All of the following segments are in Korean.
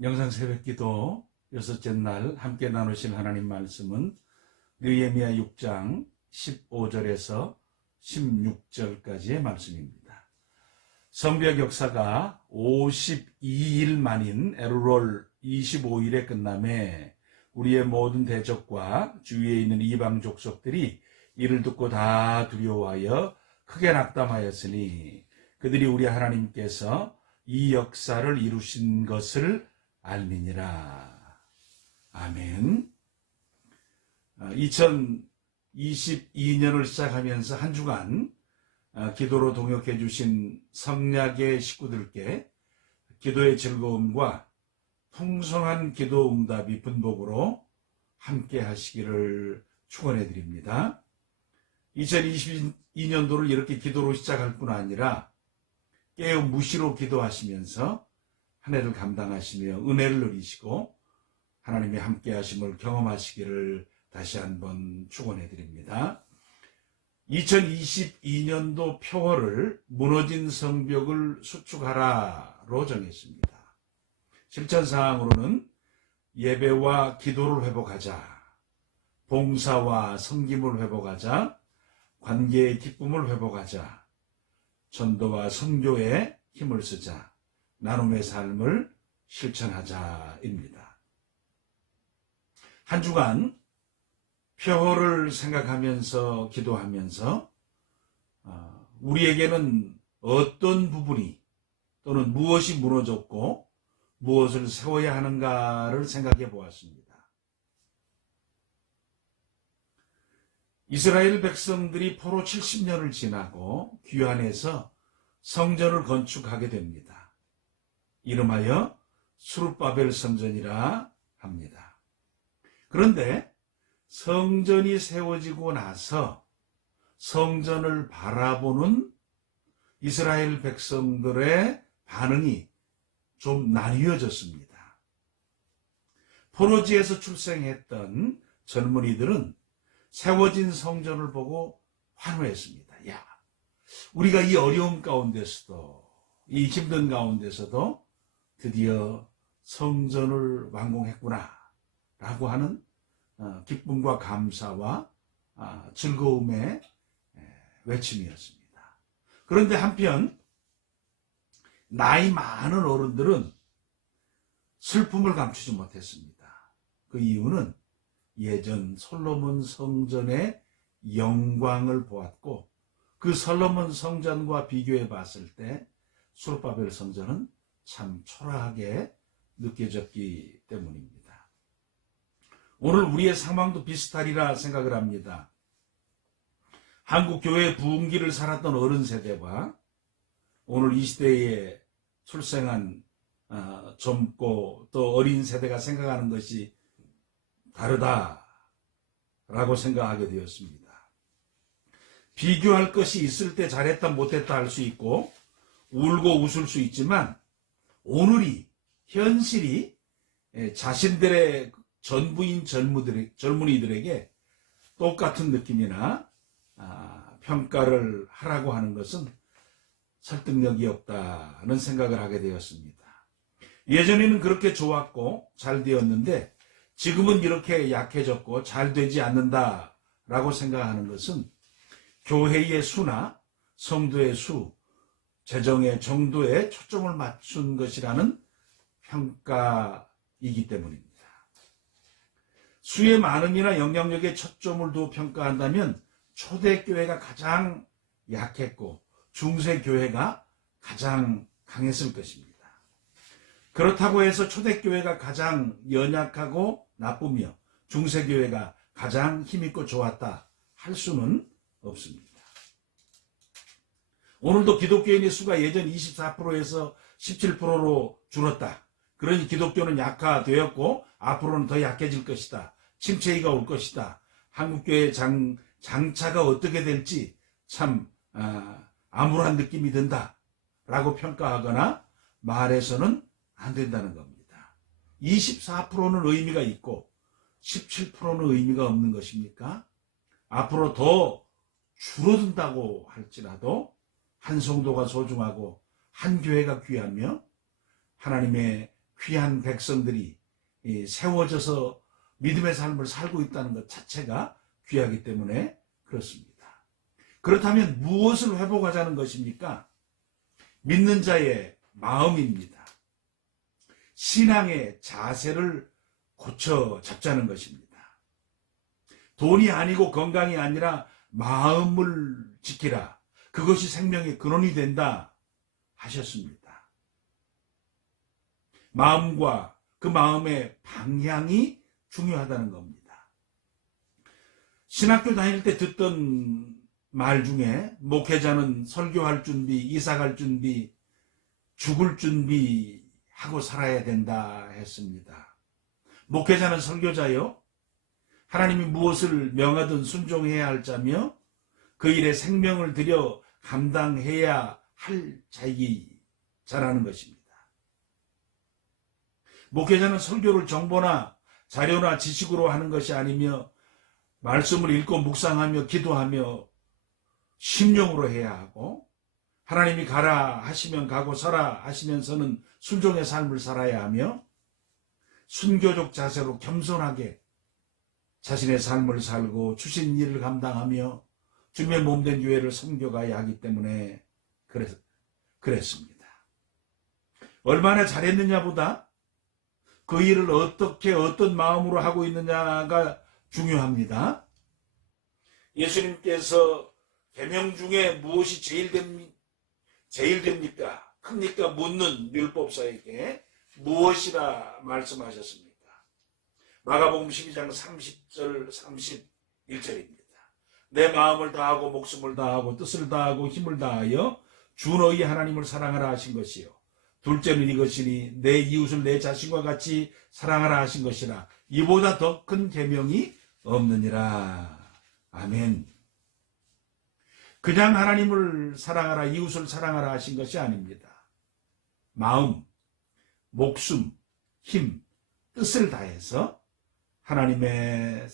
영상 새벽기도 여섯째 날 함께 나누실 하나님 말씀은 느헤미야 6장 15절에서 16절까지의 말씀입니다. 성벽 역사가 52일 만인 엘ul 25일에 끝남에 우리의 모든 대적과 주위에 있는 이방 족속들이 이를 듣고 다 두려워하여 크게 낙담하였으니 그들이 우리 하나님께서 이 역사를 이루신 것을 알미니라. 아멘. 2022년을 시작하면서 한 주간 기도로 동역해 주신 성략의 식구들께 기도의 즐거움과 풍성한 기도 응답이 분복으로 함께 하시기를 축원해 드립니다. 2022년도를 이렇게 기도로 시작할 뿐 아니라 깨어 무시로 기도하시면서 한 해를 감당하시며 은혜를 누리시고 하나님의 함께 하심을 경험하시기를 다시 한번 축원해 드립니다. 2022년도 표어를 무너진 성벽을 수축하라로 정했습니다. 실천사항으로는 예배와 기도를 회복하자, 봉사와 섬김을 회복하자, 관계의 기쁨을 회복하자, 전도와 선교에 힘을 쓰자, 나눔의 삶을 실천하자입니다. 한 주간 표어를 생각하면서 기도하면서 우리에게는 어떤 부분이 또는 무엇이 무너졌고 무엇을 세워야 하는가를 생각해 보았습니다. 이스라엘 백성들이 포로 70년을 지나고 귀환해서 성전을 건축하게 됩니다. 이름하여 스룹바벨 성전이라 합니다. 그런데 성전이 세워지고 나서 성전을 바라보는 이스라엘 백성들의 반응이 좀 나뉘어졌습니다. 포로지에서 출생했던 젊은이들은 세워진 성전을 보고 환호했습니다. 야, 우리가 이 어려움 가운데서도, 이 힘든 가운데서도 드디어 성전을 완공했구나 라고 하는 기쁨과 감사와 즐거움의 외침이었습니다. 그런데 한편 나이 많은 어른들은 슬픔을 감추지 못했습니다. 그 이유는 예전 솔로몬 성전의 영광을 보았고 그 솔로몬 성전과 비교해 봤을 때 스룹바벨 성전은 참 초라하게 느껴졌기 때문입니다. 오늘 우리의 상황도 비슷하리라 생각을 합니다. 한국 교회 부흥기를 살았던 어른 세대와 오늘 이 시대에 출생한 젊고 또 어린 세대가 생각하는 것이 다르다라고 생각하게 되었습니다. 비교할 것이 있을 때 잘했다 못했다 할 수 있고 울고 웃을 수 있지만 오늘이 현실이 자신들의 전부인 젊은이들에게 똑같은 느낌이나 평가를 하라고 하는 것은 설득력이 없다는 생각을 하게 되었습니다. 예전에는 그렇게 좋았고 잘 되었는데 지금은 이렇게 약해졌고 잘 되지 않는다라고 생각하는 것은 교회의 수나 성도의 수, 재정의 정도에 초점을 맞춘 것이라는 평가이기 때문입니다. 수의 많음이나 영향력에 초점을 두어 평가한다면 초대교회가 가장 약했고 중세교회가 가장 강했을 것입니다. 그렇다고 해서 초대교회가 가장 연약하고 나쁘며 중세교회가 가장 힘있고 좋았다 할 수는 없습니다. 오늘도 기독교인의 수가 예전 24%에서 17%로 줄었다. 그러니 기독교는 약화되었고 앞으로는 더 약해질 것이다. 침체기가 올 것이다. 한국교회 장차가 어떻게 될지 참 암울한 느낌이 든다 라고 평가하거나 말해서는 안 된다는 겁니다. 24%는 의미가 있고 17%는 의미가 없는 것입니까? 앞으로 더 줄어든다고 할지라도 한 성도가 소중하고 한 교회가 귀하며 하나님의 귀한 백성들이 세워져서 믿음의 삶을 살고 있다는 것 자체가 귀하기 때문에 그렇습니다. 그렇다면 무엇을 회복하자는 것입니까? 믿는 자의 마음입니다. 신앙의 자세를 고쳐 잡자는 것입니다. 돈이 아니고 건강이 아니라 마음을 지키라. 그것이 생명의 근원이 된다 하셨습니다. 마음과 그 마음의 방향이 중요하다는 겁니다. 신학교 다닐 때 듣던 말 중에 목회자는 설교할 준비, 이사갈 준비, 죽을 준비하고 살아야 된다 했습니다. 목회자는 설교자요, 하나님이 무엇을 명하든 순종해야 할 자며 그 일에 생명을 들여 감당해야 할 자라는 것입니다. 목회자는 설교를 정보나 자료나 지식으로 하는 것이 아니며 말씀을 읽고 묵상하며 기도하며 심령으로 해야 하고, 하나님이 가라 하시면 가고 서라 하시면서는 순종의 삶을 살아야 하며, 순교적 자세로 겸손하게 자신의 삶을 살고 주신 일을 감당하며 주님의 몸된 교회를 섬겨가야 하기 때문에 그랬습니다. 얼마나 잘했느냐보다 그 일을 어떻게 어떤 마음으로 하고 있느냐가 중요합니다. 예수님께서 계명 중에 무엇이 제일 됩니까? 큽니까? 묻는 율법사에게 무엇이라 말씀하셨습니까? 마가복음 12장 30절 31절입니다. 내 마음을 다하고 목숨을 다하고 뜻을 다하고 힘을 다하여 주 너희 하나님을 사랑하라 하신 것이요, 둘째는 이것이니 내 이웃을 내 자신과 같이 사랑하라 하신 것이라. 이보다 더 큰 계명이 없느니라. 아멘. 그냥 하나님을 사랑하라, 이웃을 사랑하라 하신 것이 아닙니다. 마음, 목숨, 힘, 뜻을 다해서 하나님을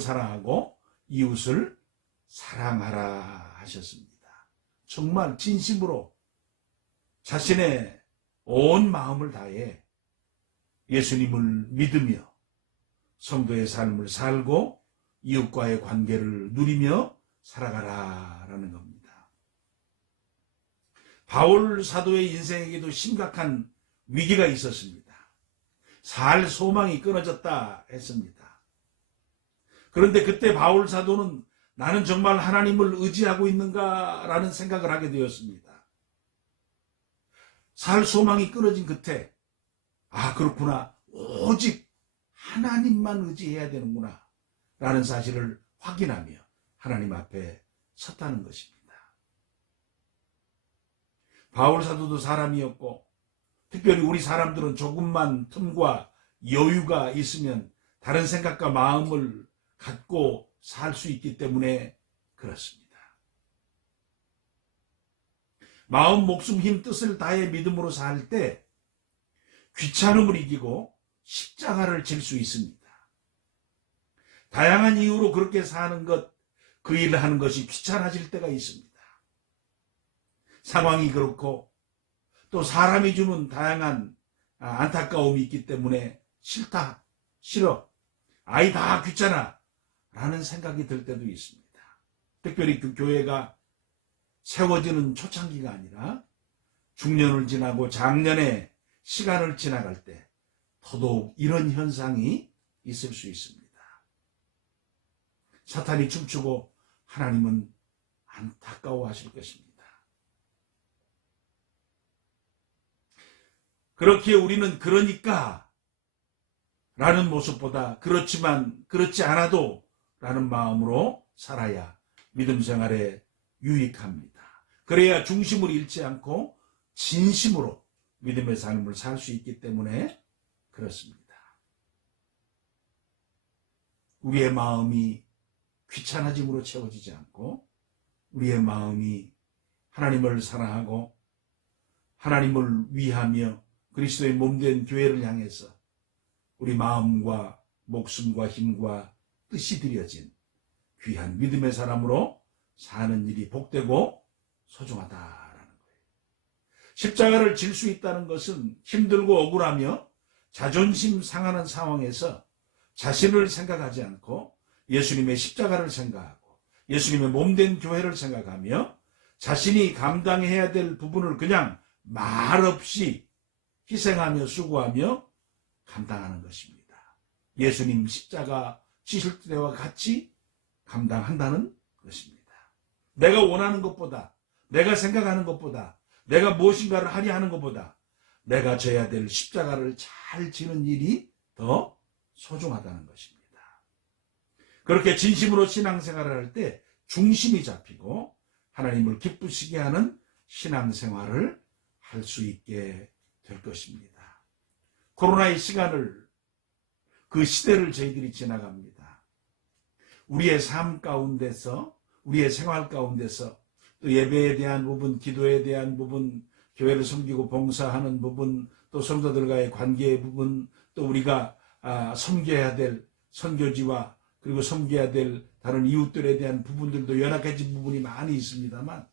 사랑하고 이웃을 사랑하라 하셨습니다. 정말 진심으로 자신의 온 마음을 다해 예수님을 믿으며 성도의 삶을 살고 이웃과의 관계를 누리며 살아가라라는 겁니다. 바울 사도의 인생에게도 심각한 위기가 있었습니다. 살 소망이 끊어졌다 했습니다. 그런데 그때 바울 사도는 나는 정말 하나님을 의지하고 있는가라는 생각을 하게 되었습니다. 살 소망이 끊어진 그때, 아, 그렇구나, 오직 하나님만 의지해야 되는구나 라는 사실을 확인하며 하나님 앞에 섰다는 것입니다. 바울 사도도 사람이었고, 특별히 우리 사람들은 조금만 틈과 여유가 있으면 다른 생각과 마음을 갖고 살 수 있기 때문에 그렇습니다. 마음, 목숨, 힘, 뜻을 다해 믿음으로 살 때 귀찮음을 이기고 십자가를 질 수 있습니다. 다양한 이유로 그렇게 사는 것, 그 일을 하는 것이 귀찮아질 때가 있습니다. 상황이 그렇고 또 사람이 주는 다양한 안타까움이 있기 때문에 싫다, 싫어, 아이 다 귀찮아 라는 생각이 들 때도 있습니다. 특별히 그 교회가 세워지는 초창기가 아니라 중년을 지나고 장년의 시간을 지나갈 때 더더욱 이런 현상이 있을 수 있습니다. 사탄이 춤추고 하나님은 안타까워하실 것입니다. 그렇기에 우리는 그러니까 라는 모습보다 그렇지만 그렇지 않아도 라는 마음으로 살아야 믿음 생활에 유익합니다. 그래야 중심을 잃지 않고 진심으로 믿음의 삶을 살 수 있기 때문에 그렇습니다. 우리의 마음이 귀찮아짐으로 채워지지 않고 우리의 마음이 하나님을 사랑하고 하나님을 위하며 그리스도의 몸된 교회를 향해서 우리 마음과 목숨과 힘과 뜻이 들여진 귀한 믿음의 사람으로 사는 일이 복되고 소중하다라는 거예요. 십자가를 질 수 있다는 것은 힘들고 억울하며 자존심 상하는 상황에서 자신을 생각하지 않고 예수님의 십자가를 생각하고 예수님의 몸된 교회를 생각하며 자신이 감당해야 될 부분을 그냥 말없이 희생하며 수고하며 감당하는 것입니다. 예수님 십자가 지실 때와 같이 감당한다는 것입니다. 내가 원하는 것보다, 내가 생각하는 것보다, 내가 무엇인가를 하려 하는 것보다 내가 져야 될 십자가를 잘 지는 일이 더 소중하다는 것입니다. 그렇게 진심으로 신앙생활을 할 때 중심이 잡히고 하나님을 기쁘시게 하는 신앙생활을 할 수 있게 될 것입니다. 코로나의 시간을, 그 시대를 저희들이 지나갑니다. 우리의 삶 가운데서, 우리의 생활 가운데서 또 예배에 대한 부분, 기도에 대한 부분, 교회를 섬기고 봉사하는 부분, 또 성도들과의 관계의 부분, 또 우리가 섬겨야 될 선교지와 그리고 섬겨야 될 다른 이웃들에 대한 부분들도 연약해진 부분이 많이 있습니다만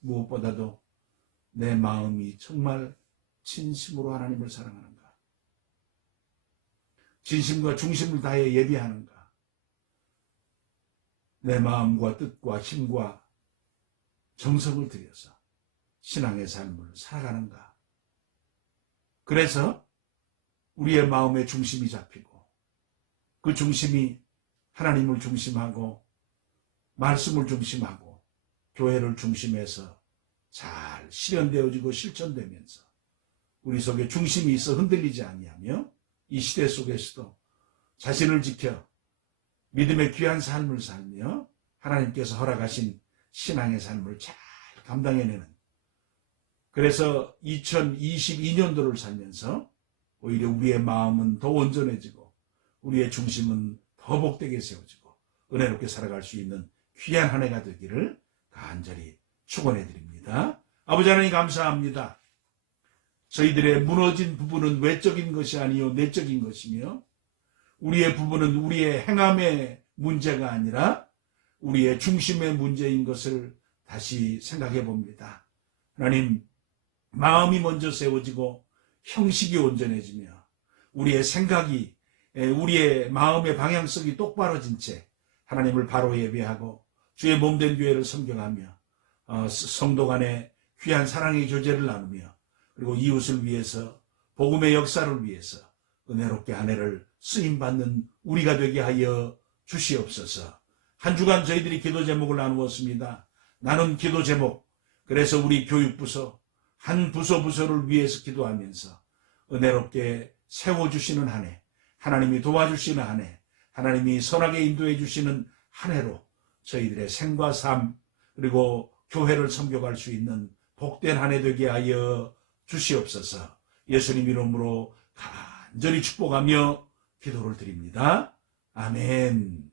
무엇보다도 내 마음이 정말 진심으로 하나님을 사랑하는가, 진심과 중심을 다해 예배하는가, 내 마음과 뜻과 힘과 정성을 들여서 신앙의 삶을 살아가는가. 그래서 우리의 마음의 중심이 잡히고 그 중심이 하나님을 중심하고 말씀을 중심하고 교회를 중심해서 잘 실현되어지고 실천되면서 우리 속에 중심이 있어 흔들리지 아니하며 이 시대 속에서도 자신을 지켜 믿음의 귀한 삶을 살며 하나님께서 허락하신 신앙의 삶을 잘 감당해내는, 그래서 2022년도를 살면서 오히려 우리의 마음은 더 온전해지고 우리의 중심은 더 복되게 세워지고 은혜롭게 살아갈 수 있는 귀한 한 해가 되기를 간절히 축원해 드립니다. 아버지 하나님 감사합니다. 저희들의 무너진 부분은 외적인 것이 아니요 내적인 것이며 우리의 부분은 우리의 행함의 문제가 아니라 우리의 중심의 문제인 것을 다시 생각해 봅니다. 하나님, 마음이 먼저 세워지고 형식이 온전해지며 우리의 생각이, 우리의 마음의 방향성이 똑바로진 채 하나님을 바로 예배하고 주의 몸된 교회를 섬겨가며 성도 간의 귀한 사랑의 교제를 나누며 그리고 이웃을 위해서 복음의 역사를 위해서 은혜롭게 한 해를 쓰임받는 우리가 되게 하여 주시옵소서. 한 주간 저희들이 기도 제목을 나누었습니다. 나눈 기도 제목, 그래서 우리 교육부서 한 부서를 위해서 기도하면서 은혜롭게 세워주시는 한 해, 하나님이 도와주시는 한 해, 하나님이 선하게 인도해 주시는 한 해로 저희들의 생과 삶 그리고 교회를 섬겨갈 수 있는 복된 한 해 되게 하여 주시옵소서. 예수님 이름으로 간절히 축복하며 기도를 드립니다. 아멘.